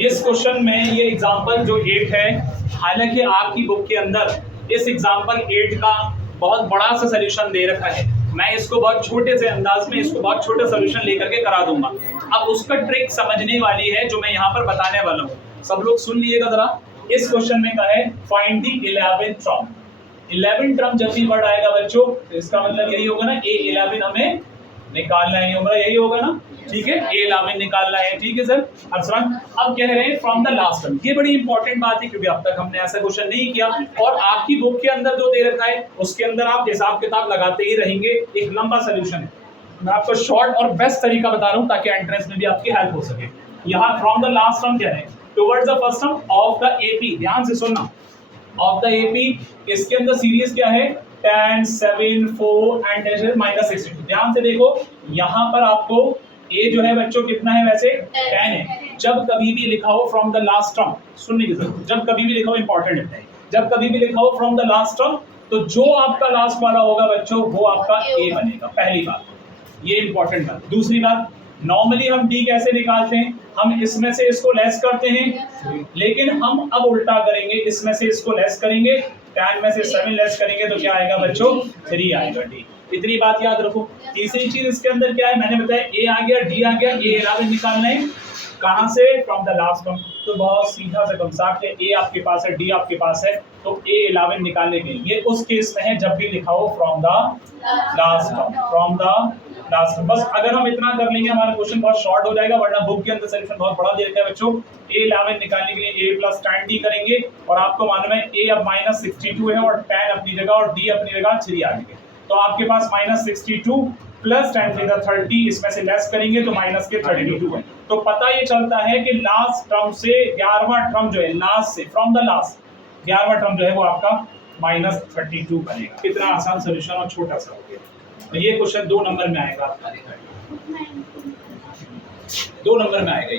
इस क्वेश्चन में ये एग्जाम्पल जो 8 है, हालांकि आपकी बुक के अंदर इस एग्जाम्पल 8 का बहुत बड़ा सा सोल्यूशन दे रखा है, मैं इसको बहुत छोटे से अंदाज में इसको बहुत छोटे सोल्यूशन लेकर के करा दूंगा। अब उसका ट्रिक समझने वाली है जो मैं यहाँ पर बताने वाला हूँ। सब लोग सुन लीजिएगा जरा। इस क्वेश्चन में कहा है find the 11th term. 11 term जब भी वर्ड आएगा बच्चों, तो इसका मतलब यही होगा ना, A11 हमें निकालना है, होगा यही होगा ना, ठीक है, A11 निकालना है, ठीक है सर। अब कह रहे हैं फ्रॉम द लास्ट टर्म। ये बड़ी इंपॉर्टेंट बात है क्योंकि अब तक हमने ऐसा क्वेश्चन नहीं किया, और आपकी बुक के अंदर जो दे रखा है उसके अंदर आप हिसाब किताब लगाते ही रहेंगे। एक लंबा सोल्यूशन है, मैं आपको शॉर्ट और बेस्ट तरीका बता रहा हूं ताकि एंट्रेंस में भी आपकी हेल्प हो सके। यहाँ फ्रॉम द लास्ट टर्म क्या है, towards the first term of the AP। ध्यान से सुनना, ऑफ द AP। इसके अंदर सीरीज क्या है, 10, 7, 4 एंड -62। ध्यान से देखो, यहाँ पर आपको A जो है बच्चों कितना है, वैसे 10 है। जब कभी भी लिखा हो फ्रॉम द लास्ट टर्म, सुनने की जरूरत, जब कभी भी लिखा हो, इंपॉर्टेंट है, जब कभी भी लिखा हो फ्रॉम द लास्ट टर्म, तो जो आपका लास्ट वाला होगा बच्चों वो आपका A बनेगा। पहली बात, ये इंपॉर्टेंट बात। दूसरी बात, नॉर्मली हम D कैसे निकालते हैं, हम इसमें से इसको लेस करते हैं, लेकिन हम अब उल्टा करेंगे, इसमें से इसको लेस करेंगे, 10 में से 7 लेस करेंगे तो क्या आएगा बच्चों, 3 आएगा D। इतनी बात याद रखो। तीसरी चीज इसके अंदर क्या है, मैंने बताया A आ गया, D आ गया, A11 निकालना है कहां से, फ्रॉम द लास्ट टर्म। तो बहुत सीधा सा कंसेप्ट है, A आपके पास है, D आपके पास है, तो A11 निकालने के लिए ये उस केस में है जब भी लिखा हो from the last term, from the last term. बस अगर हम इतना कर लेंगे हमारा क्वेश्चन बहुत शॉर्ट हो जाएगा, वरना बुक के अंदर सोल्यूशन बहुत बड़ा दे रखा है बच्चों। A11 निकालने के लिए A + tan D करेंगे, और आपको मालूम है A अब -62 है, और tan अपनी जगह और D अपनी जगह 3 आ गए, तो आपके पास -62 + tan 3 30, इसमें से लेस करेंगे तो माइनस के 32 है। तो पता ये चलता है कि लास्ट टर्म से 11वां टर्म जो है, लास्ट से फ्रॉम द लास्ट 11वां टर्म जो है वो आपका -32 बनेगा। कितना आसान सोल्यूशन और छोटा सा हो गया। तो ये क्वेश्चन 2 नंबर में आएगा, 2 नंबर में आएगा।